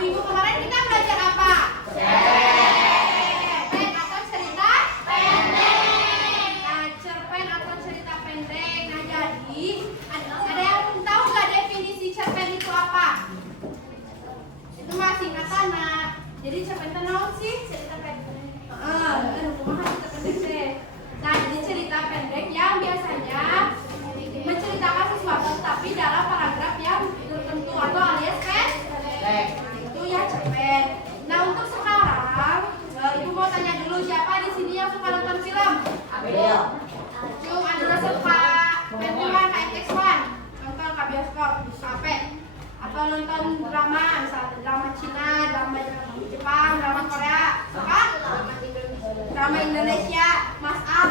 minggu kemarin kita belajar apa? Cerpen atau cerita pendek. Nah, cerpen atau cerita pendek. Nah, jadi ada yang tahu nggak definisi cerpen itu apa? Itu mah singkatan. Nah, jadi cerpen itu naon sih? Cerita pendek. Kumaha cerita pendek teh? Nah, jadi cerita pendek yang biasanya menceritakan sesuatu tapi dalam paragraf yang tertentu atau alias pendek. Itu ya cerpen. Nah, untuk sekarang Ibu mau tanya dulu, siapa di sini yang suka nonton film? Abil. Cung, ada suka pentuan kayak X1, nonton ke bioskop, kafe, atau nonton drama, misalnya drama Cina, drama Jepang, drama Korea, suka? Drama Indonesia, Mas Al.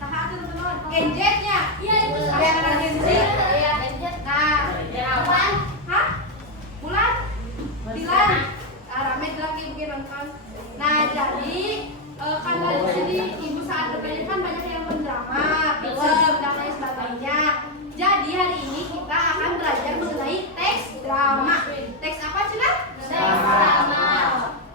Nah, itu teman-teman. Gadgetnya? Iya, itu ada anak gadget. Iya, gadget. Nah, Bulan. hah? Bulan? Dilan? Rame lagi mungkin nonton. Nah, jadi kan dari sini Ibu saat bertanya kan banyak yang mendrama, film, dan lain sebagainya. Jadi hari ini kita akan belajar mengenai teks drama. Teks apa Cina? Teks drama.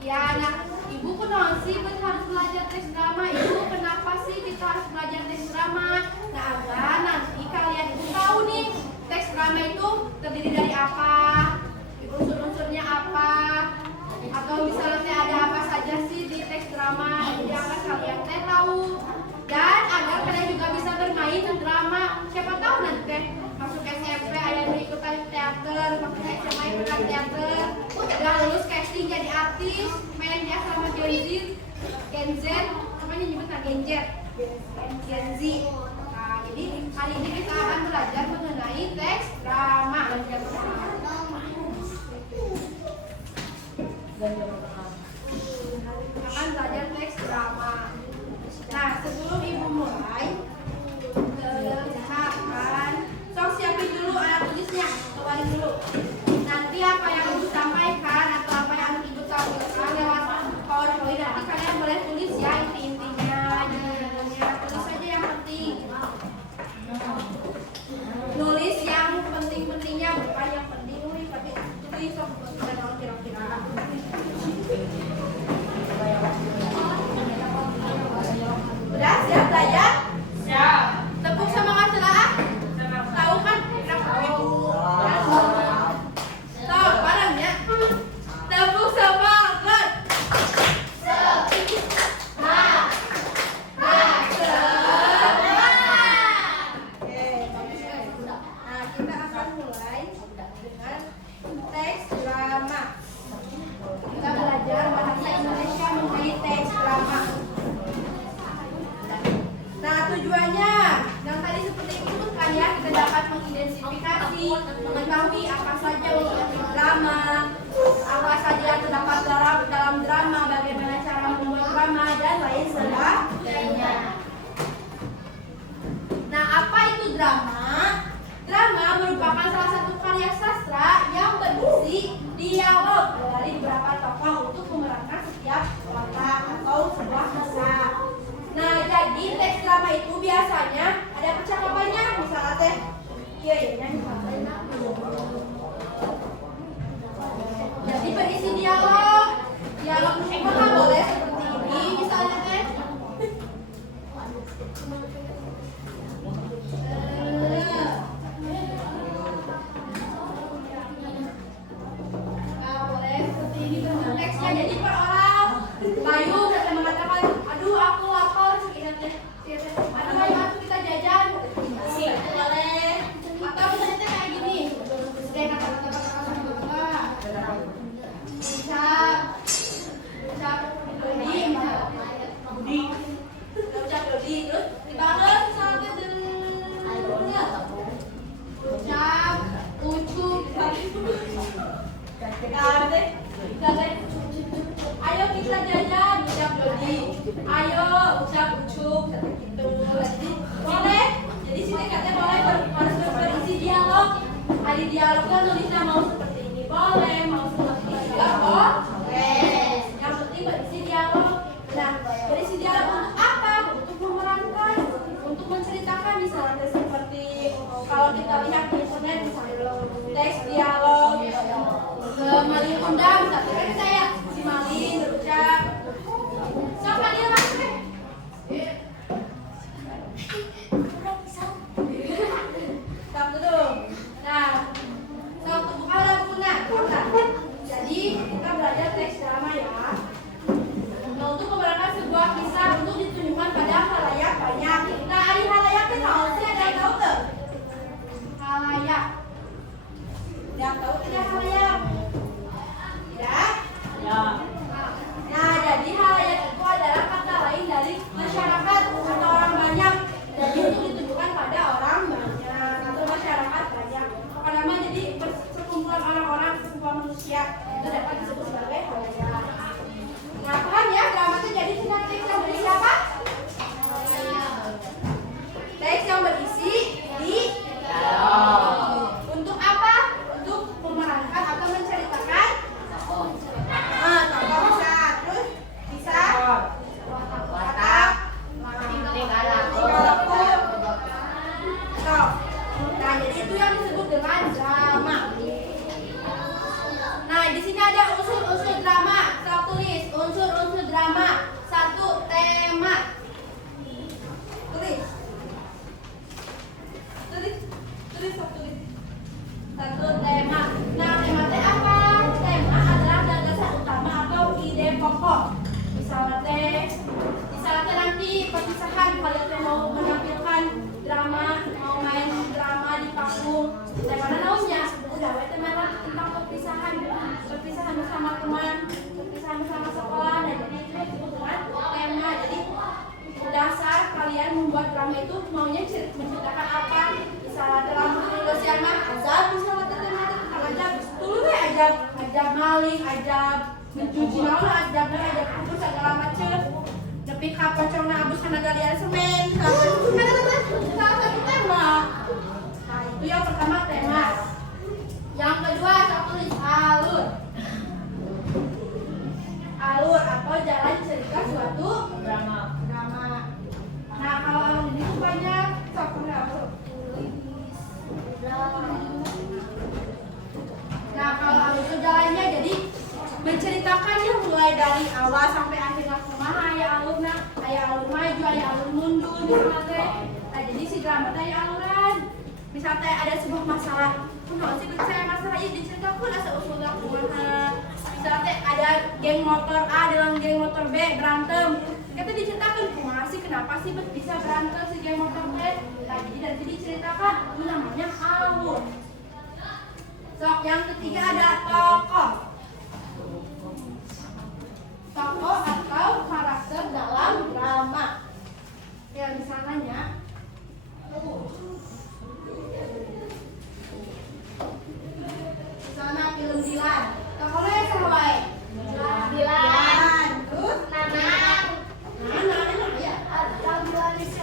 Ya, nah Ibu kenapa sih harus belajar teks drama? Ibu kenapa sih kita harus belajar teks drama? Nah, agar nanti kalian itu tahu nih teks drama itu terdiri dari apa, unsur-unsurnya apa, atau misalnya ada apa saja sih di teks drama. Jadi agar kalian teh tahu dan agar kalian juga bisa bermain drama. Siapa tahu nanti teh masuk SMP ada yang ikutan teater, masuk SMA ikutan teater, udah lulus casting jadi artis, main di asrama Gen Z, namanya nyebutnya Gen Z. Nah, jadi hari ini kita akan belajar mengenai teks drama. Akan belajar teks drama. Nah, sebelum Ibu mulai, akan siapin dulu alat tulisnya, keluarin dulu. Nanti apa yang Ibu sampaikan atau apa yang Ibu tampilkan lewat PowerPoint, nanti kalian boleh tulis ya inti-intinya, judul-judulnya, tulis aja yang penting. Nulis yang penting-pentingnya, bukan yang penting, tapi tulis sok kira-kira. Udah siap belajar? Siap. Tepuk semangat lah. Tahu kan? Tahu barangnya? Tepuk semangat. Oke, bagus sekali. Nah, kita akan mulai dengan teks drama. Kita belajar bahasa Indonesia mengenai teks drama. Nah, tujuannya yang tadi seperti disebutkan ya, kita dapat mengidentifikasi, mengetahui apa saja unsur drama, apa saja yang terdapat dalam drama, bagaimana cara membuat drama, dan lain sebagainya. Nah, apa itu drama? Drama merupakan salah satu karya sastra yang berisi dialog dari beberapa tokoh untuk memerankan setiap watak atau sebuah kisah. Nah, jadi teks drama itu biasanya ada percakapannya, misalnya teh, iya nyanyi. Jadi berisi dialog, maka boleh seperti ini, misalnya teh. Nah, boleh seperti ini bentuk teksnya. Jadi per orang, Bayu sampai mengatakan, aduh aku lapar, aduh Bayu aku kita jajan, boleh. Atau misalnya teh kayak gini, ucap, Dodi, terus dibalas misalnya ucap, ucup, ayo kita jajan, ucap Dodi, ayo ucap ucup, gitu. Jadi boleh, jadi sini katanya boleh harus berisi dialog. Ada dialognya nulisnya mau seperti ini boleh, mau seperti ini juga boleh. Yang penting berisi dialog. Nah, berisi dialog untuk apa? Untuk memerankan, untuk menceritakan misalnya seperti kalau kita lihat di internet misalnya teks dialog Malibu Jadi kita belajar teks drama ya. Nah, untuk memerankan sebuah kisah untuk ditunjukkan pada halayak banyak. Nah, hari halayak itu tahu sih, ada yang tahu tuh? Halayak. Ada yang tahu tidak halayak? Tidak? Ya. Nah, jadi halayak itu adalah kata lain dari masyarakat atau orang banyak. Jadi itu ditunjukkan pada orang banyak atau masyarakat banyak. Apa nama jadi sekumpulan orang-orang, sekumpulan manusia itu dapat disebut sebagai halayak. Nah, paham ya? Drama itu jadi teks yang berisi apa? Teks yang berisi di untuk apa? Untuk memerankan atau menceritakan tokoh bisa, terus bisa watak, tingkah laku. Nah, jadi itu yang disebut dengan drama. Nah, di sini ada unsur-unsur drama. Saya tulis unsur-unsur drama. 1. Tema. Tulis. Tulis. 1. Tema. Nah, tema teh apa? Tema adalah gagasan utama atau ide pokok. Misalnya nanti perpisahan kalian teh mau menampilkan drama, mau main drama di panggung. Tema namanya udah tema tentang perpisahan bersama teman, perpisahan bersama sekolah. Dan jadi itu disebut dengan tema. Jadi dasar kalian membuat drama itu maunya menceritakan apa? Misalnya dalam tugas yang azab, misalnya tema tentang azab, dulu deh azab maling, azab mencuci lalu azab putus segala macam. Tapi kapan cowoknya abus karena galian semen, salah satu tema. Nah, itu yang pertama tema. Yang kedua, saya tulis alur. Alur atau jalan cerita suatu drama. Nah, kalau alur ini tuh banyak. Nah, kalau alur itu jalannya jadi menceritakannya mulai dari awal sampai akhirnya kumaha aya alurna, aya alur maju, aya alur mundur misalnya teh. Nah, jadi si drama teh aya aluran. Misalnya ada sebuah masalah, kunaon sih saya masalah ieu diceritakeun asa usulna kumaha. Misalnya teh ada geng motor A dengan geng motor B berantem. Kita diceritakan kumaha sih kenapa sih bisa berantem si geng motor B. Nah, jadi dari sini diceritakan itu namanya alur. Sok yang ketiga ada tokoh. Tokoh atau karakter dalam drama. Ya, misalnya film Dilan. Tokohnya siapa wae? Dilan. Terus Nanang. Nanang ya. Dilan itu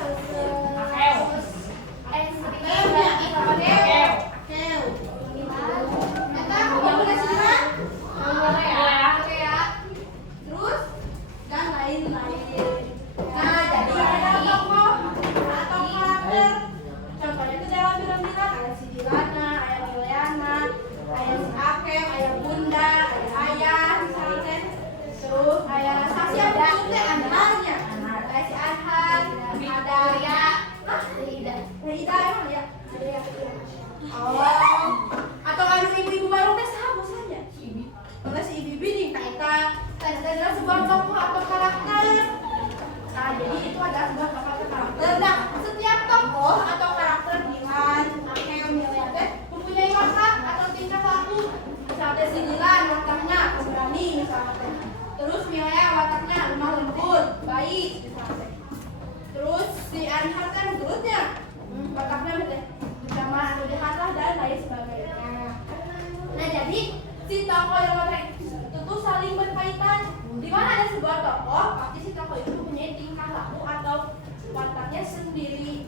terus dan lain-lain. Nah, jadi ada tokoh atau karakter. Contohnya itu dalam film Dilan ada si Dilana, ada Liliana, ada si Akem, ada Bunda, ada Ayah, misalnya. Terus ada Sasya, ada anaknya, ada si Anhan, ada Ria, Ida emang ya? Oh, atau anu ibu-ibu baru teh saha bosannya? Karena si ibu-ibu nih kita adalah sebuah tokoh atau karakter. Nah, jadi itu adalah sebuah tokoh atau karakter. Nah, setiap tokoh atau karakter Dilan, Akem, Milia teh mempunyai watak atau tingkah laku. Misalnya si Dilan wataknya pemberani misalnya. Terus Milia wataknya lemah lembut, baik misalnya. Terus si Anhar kan menurutnya wataknya bersama anu jahat lah dan lain sebagainya. Nah, jadi si tokoh yang watak itu saling berkaitan. Di mana ada sebuah tokoh, pasti si tokoh itu mempunyai tingkah laku atau wataknya sendiri.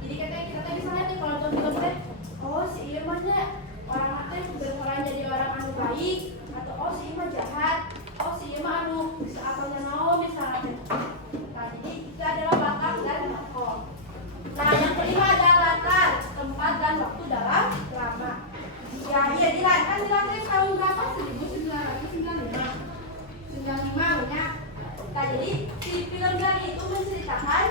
Jadi kita bisa lihat nih kalau nonton film teh, oh si ieu mah orang teh berperan jadi orang anu baik, atau oh si ieu mah jahat, oh si ieu mah anu bisa apanya naon misalnya. Nah, jadi itu adalah watak dan tokoh. Nah, yang kelima adalah latar, tempat dan waktu dalam drama. Ya, iya Dilan, kan Dilan teh tahun berapa? 1995 banyak. Nah, jadi si film Dilan itu menceritakan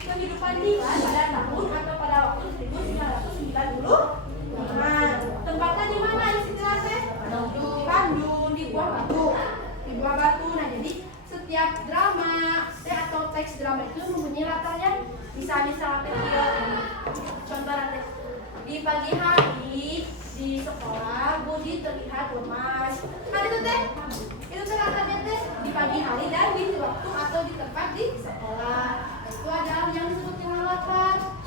kehidupan Dilan pada tahun atau pada waktu 1995. Tempatnya di mana di Dilan teh? misalnya ini contoh nanti di pagi hari di sekolah Budi terlihat lemas. Kan itu katanya teh di pagi hari dan di waktu atau di tempat di sekolah. Itu adalah yang disebut dengan latar.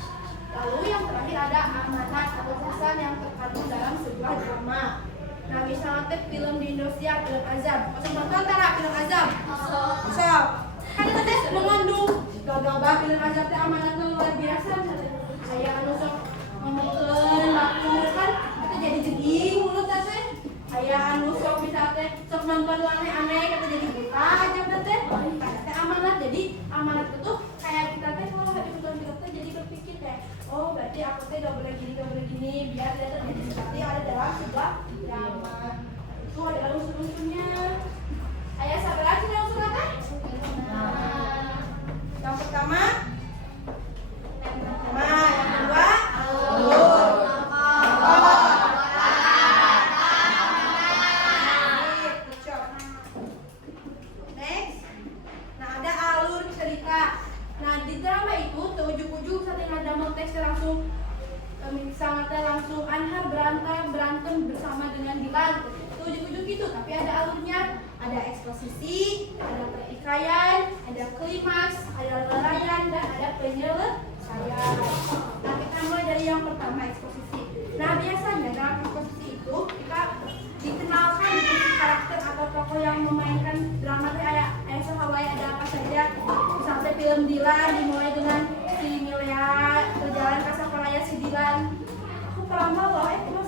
Lalu yang terakhir ada amanat atau pesan yang terkandung dalam sebuah drama. Nah misalnya teh film di Indonesia, film Azab. Masuk nonton antara film Azab? Masuk. Kan itu teh mengandung gagal film Azab teh amanatnya luar biasa. Saya anu sok ngomongkeun waktu kan kita jadi jeging mulut teh. Saya anu sok misalnya teh sok nonton aneh-aneh kata jadi buta aja teh. Teh amanat. Jadi amanat itu kayak kita teh kalau habis nonton film teh jadi berpikir kayak oh berarti aku teh gak boleh gini biar dia terjadi seperti ada dalam sebuah drama. Itu ada unsur-unsurnya. Ayah sabar aja nih unsur apa? Yang pertama nama, yang kedua alur. Next. Nah ada alur cerita. Nah di drama itu ujung-ujung saat yang ada teks langsung misalnya langsung Anhar berantem bersama dengan Dilan. Itu ujung-ujung gitu, tapi ada alurnya, ada eksposisi, ada pertikaian, ada klimaks, ada lelayan dan ada penyelesaian. Nah kita mulai dari yang pertama eksposisi. Nah biasanya dalam eksposisi itu kita dikenalkan karakter atau tokoh yang memainkan drama kayak sehawai ada apa saja. Misalnya film Dilan dimulai dengan si Milea berjalan ke Saparaya si Dilan. Aku peramal loh, masih aku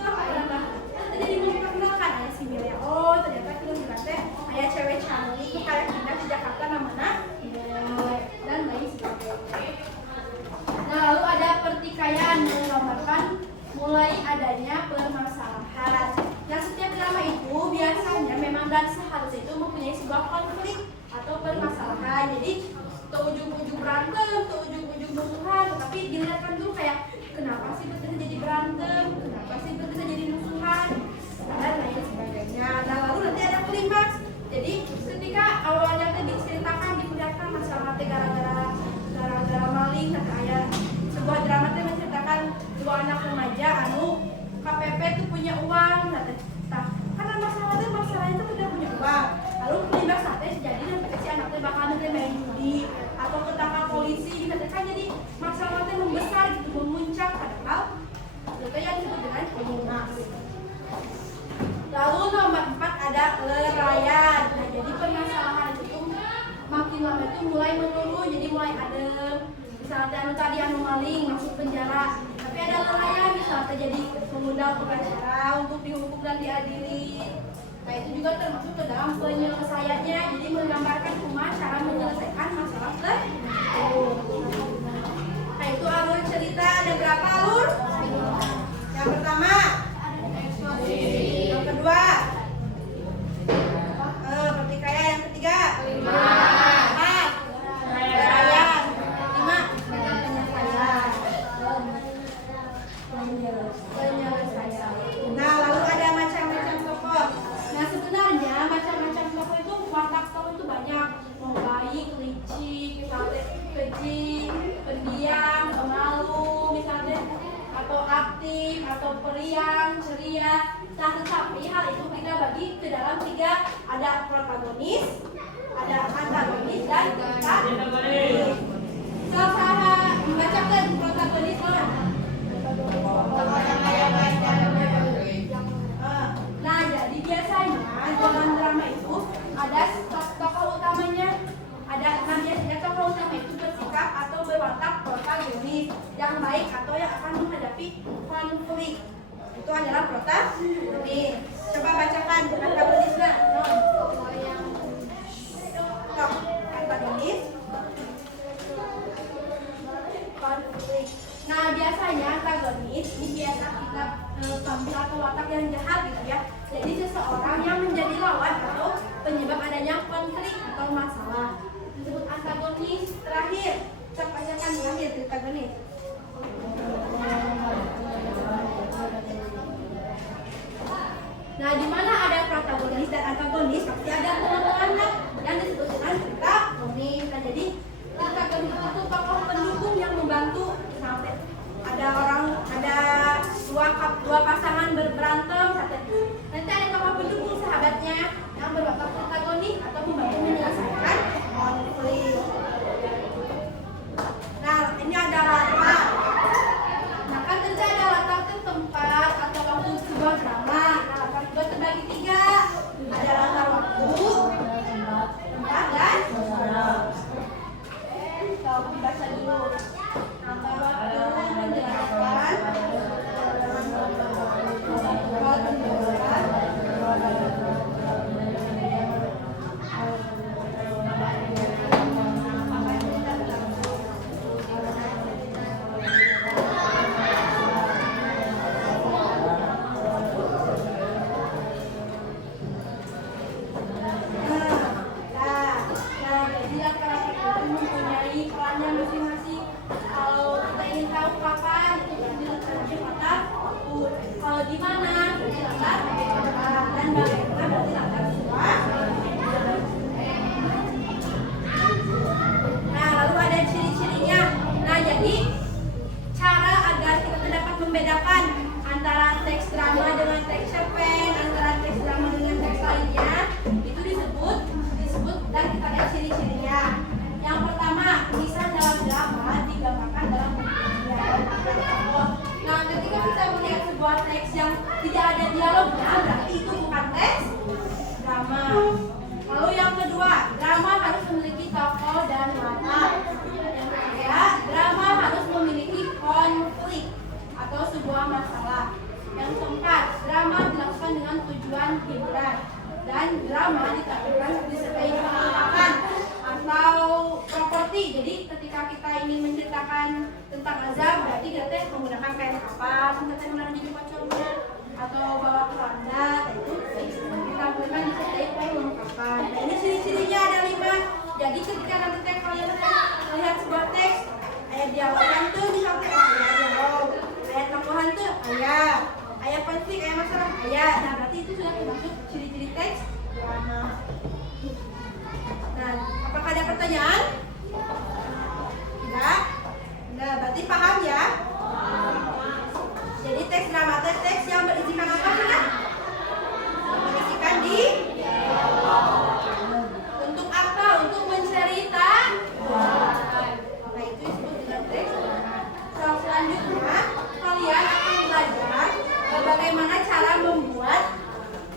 lah peramal. Jadi memperkenalkan ayah si Milea. Oh ternyata film Dilan teh ayah cewek cantik kayak kita di Jakarta namanya dan lain sebagainya. Nah lalu ada pertikaian menggambarkan mulai adanya permasalahan. Nah setiap drama itu biasanya memang dan seharusnya itu mempunyai sebuah konflik atau permasalahan. Jadi ke ujung-ujung berantem, ke ujung-ujung musuhan, tapi dilihatkan dulu kayak kenapa sih bisa jadi berantem, kenapa sih bisa jadi musuhan dan lain sebagainya. Nah lalu nanti ada klimaks. Jadi ketika awalnya diceritakan diperlihatkan masalah gara-gara maling kata ayah, sebuah drama itu menceritakan dua anak remaja anu KPP itu punya uang. Nah, karena masalahnya itu udah punya uang. Lalu klimaks nanti jadi nanti si anaknya bakal nanti main judi atau ketangkap polisi nanti kan jadi masalahnya membesar gitu memuncak padahal itu yang disebut dengan klimaks. Lalu nomor 4 ada lelayan. Nah jadi permasalahan itu makin lama itu mulai menurun, jadi mulai adem. Misalnya tadi anu maling masuk penjara, tapi ada lelayan misalnya jadi mengundang pengacara untuk dihukum dan diadili. Nah itu juga termasuk ke dalam penyelesaiannya, jadi menggambarkan cuma cara menyelesaikan masalah tersebut. Nah itu alur cerita, ada berapa alur? Yang pertama yang kedua pertikaian, yang ketiga penyelesaian. Nah lalu ada macam-macam tokoh. Nah sebenarnya macam-macam tokoh itu watak tokoh itu banyak, mau baik, licik, misalnya keji, pendiam, pemalu, misalnya atau aktif, atau periang, ceria. Nah tetapi hal itu kita bagi ke dalam 3, ada protagonis, ada antagonis dan antagonis. Saha membacakan protagonis mana? Nah jadi biasanya dalam drama itu ada tokoh utamanya, biasanya tokoh utama itu bersikap atau berwatak protagonis yang baik atau yang akan menghadapi konflik. Itu adalah protagonis. Coba bacakan antagonisnya. Antagonis konflik. Nah biasanya antagonis ini biasa kita tampil atau watak yang jahat gitu ya. Jadi seseorang yang menjadi lawan atau penyebab adanya konflik atau masalah disebut antagonis. Terakhir, kita bacakan terakhir antagonis. Nah di mana ada protagonis dan antagonis pasti ada tengah-tengahnya yang disebut dengan protagonis. Nah jadi protagonis itu tuh tokoh pendukung yang membantu. Ada dua pasangan berberantem, nanti ada tokoh pendukung sahabatnya yang berwatak protagonis atau membantu menyelesaikan konflik. Nah, ini ada latar. Nah, kan tentu ada latar ke tempat atau waktu sebuah drama. Nah, latar itu terbagi 3. Ada latar waktu, tempat, dan kalau dibaca dulu. Latar waktu menjelaskan masing-masing. Kalau kita ingin tahu kapan itu berarti latarnya latar waktu. Kalau di mana berarti latar dan bagaimana berarti latar sebuah. Nah, lalu ada ciri-cirinya. Nah, jadi cara agar kita dapat membedakan antara teks drama dengan teks cerpen, antara teks drama dengan teks lainnya, itu disebut dan kita lihat ciri-cirinya. Yang pertama, kisah dalam drama digambarkan dalam bentuk dialog. Nah, ketika kita melihat sebuah teks yang tidak ada dialognya, berarti itu bukan teks drama. Lalu yang kedua, drama harus memiliki tokoh dan latar. Yang ketiga, drama harus memiliki konflik atau sebuah masalah. Yang keempat, drama dilakukan dengan tujuan hiburan. Dan drama ditampilkan disertai penolakan atau properti. Jadi ketika kita ingin menceritakan tentang azab, berarti kita menggunakan kain kapal, kita menggunakan jadi pacornya atau bawa keranda, itu ditampilkan disertai perlengkapan. Nah, ini ciri-cirinya ada 5. Jadi ketika nanti kalian melihat sebuah teks, ayat dialog hantu misalnya ayat dialog, ayat tokoh hantu ayat konflik, ayat masalah ayat. Nah, berarti itu sudah termasuk ciri-ciri teks drama. Nah, apakah ada pertanyaan? Tidak? Nah, berarti paham ya? Jadi teks drama teks yang berisikan apa sih? Berisikan di untuk apa? Untuk menceritakan. Nah, itu disebut dengan teks drama. Selanjutnya, kalian akan belajar bagaimana cara membuat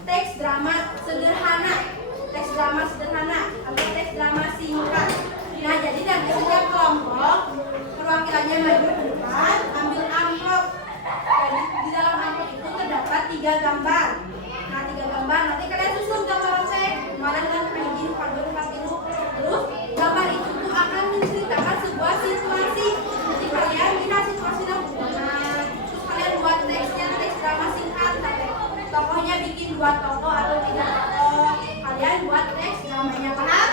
teks drama sederhana. Teks drama sederhana atau teks drama singkat. Nah, jadi dari setiap kelompok perwakilannya maju ke depan, ambil amplop. Jadi di dalam amplop itu terdapat 3 gambar. Nah, 3 gambar nanti kalian susun gambar teks. Mana dengan izin 4 terus gambar itu tuh akan menceritakan sebuah situasi. Jadi kalian lihat situasinya bagaimana. Terus kalian buat teksnya teks drama singkat. Tokohnya bikin 2 tokoh atau 3 tokoh. Kalian buat teks dramanya, paham?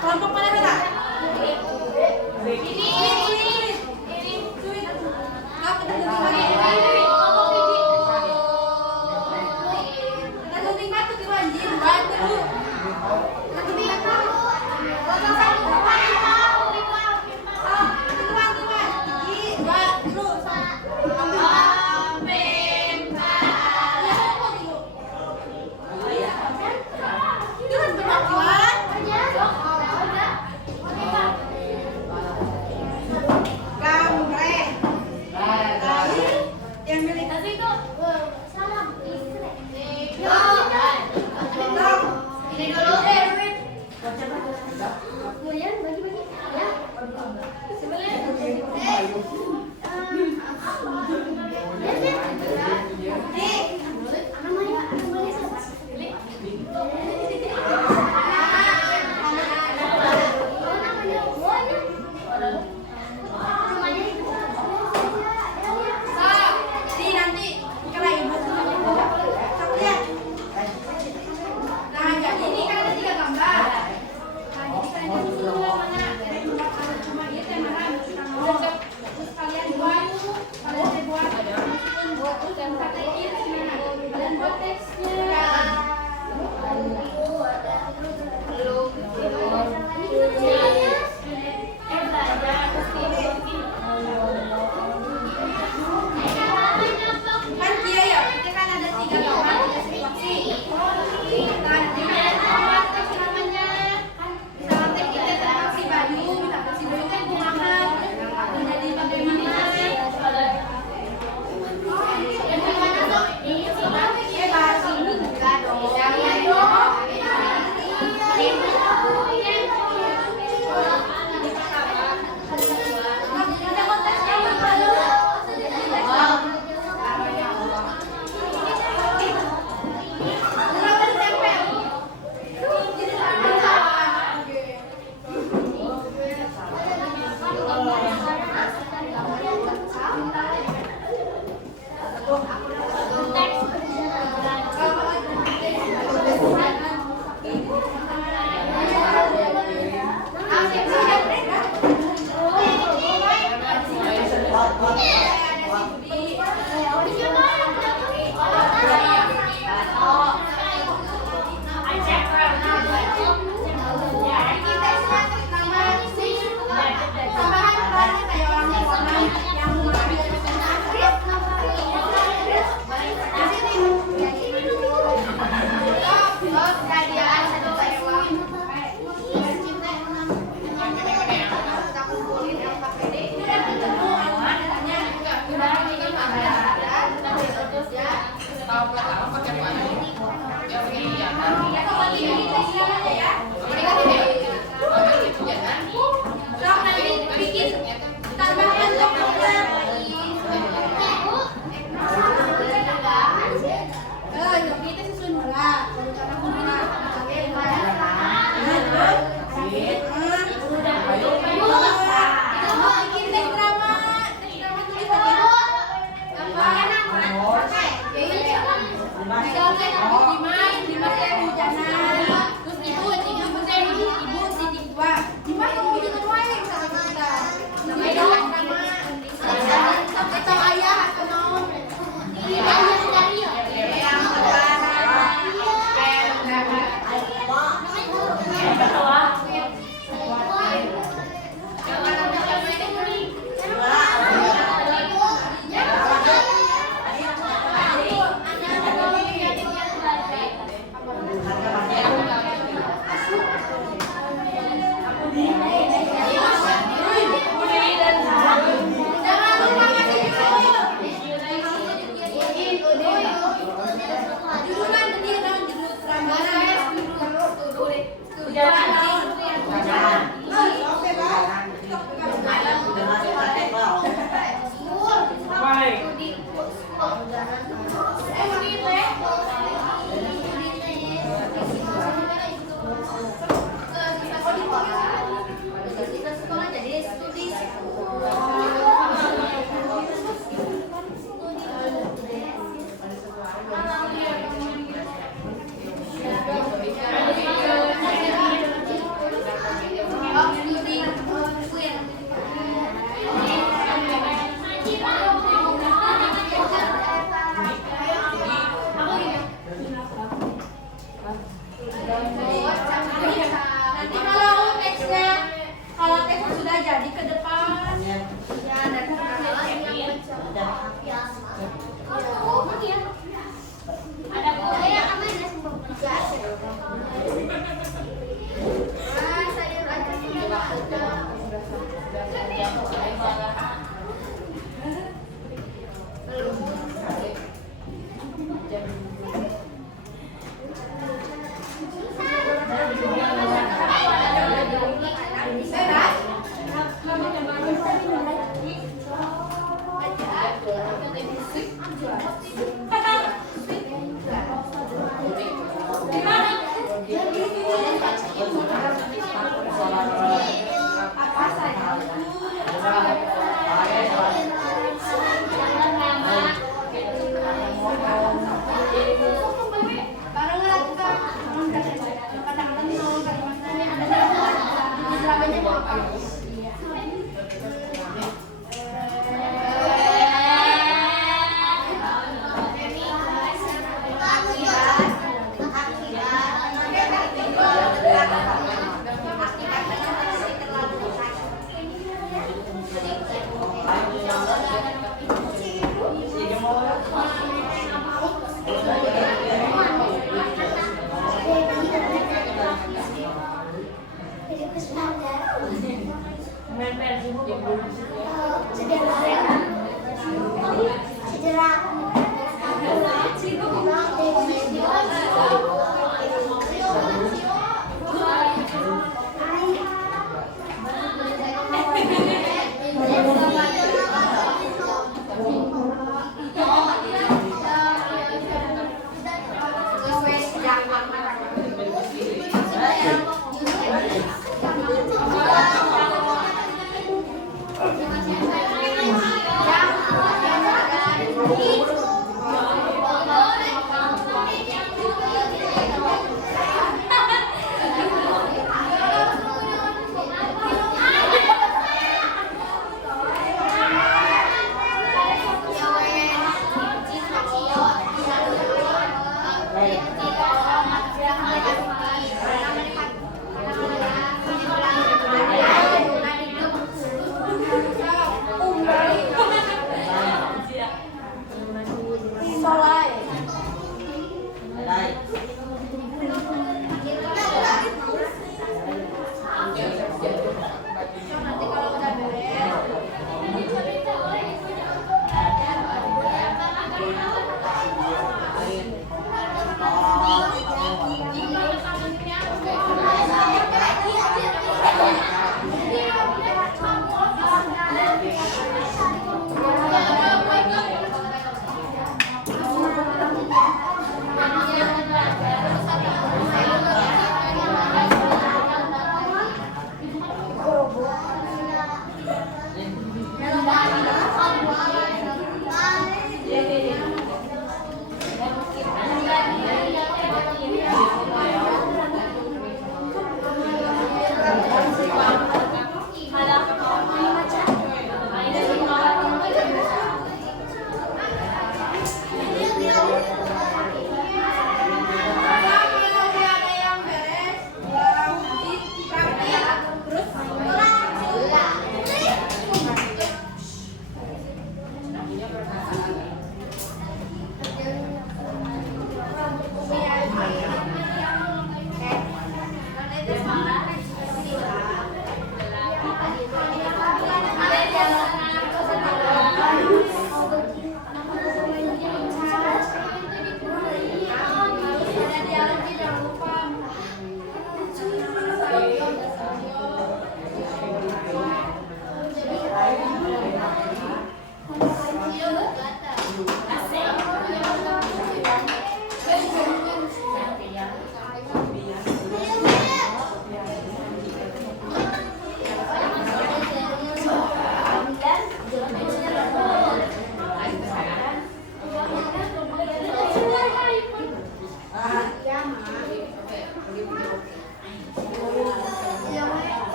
Kelompok mana beda?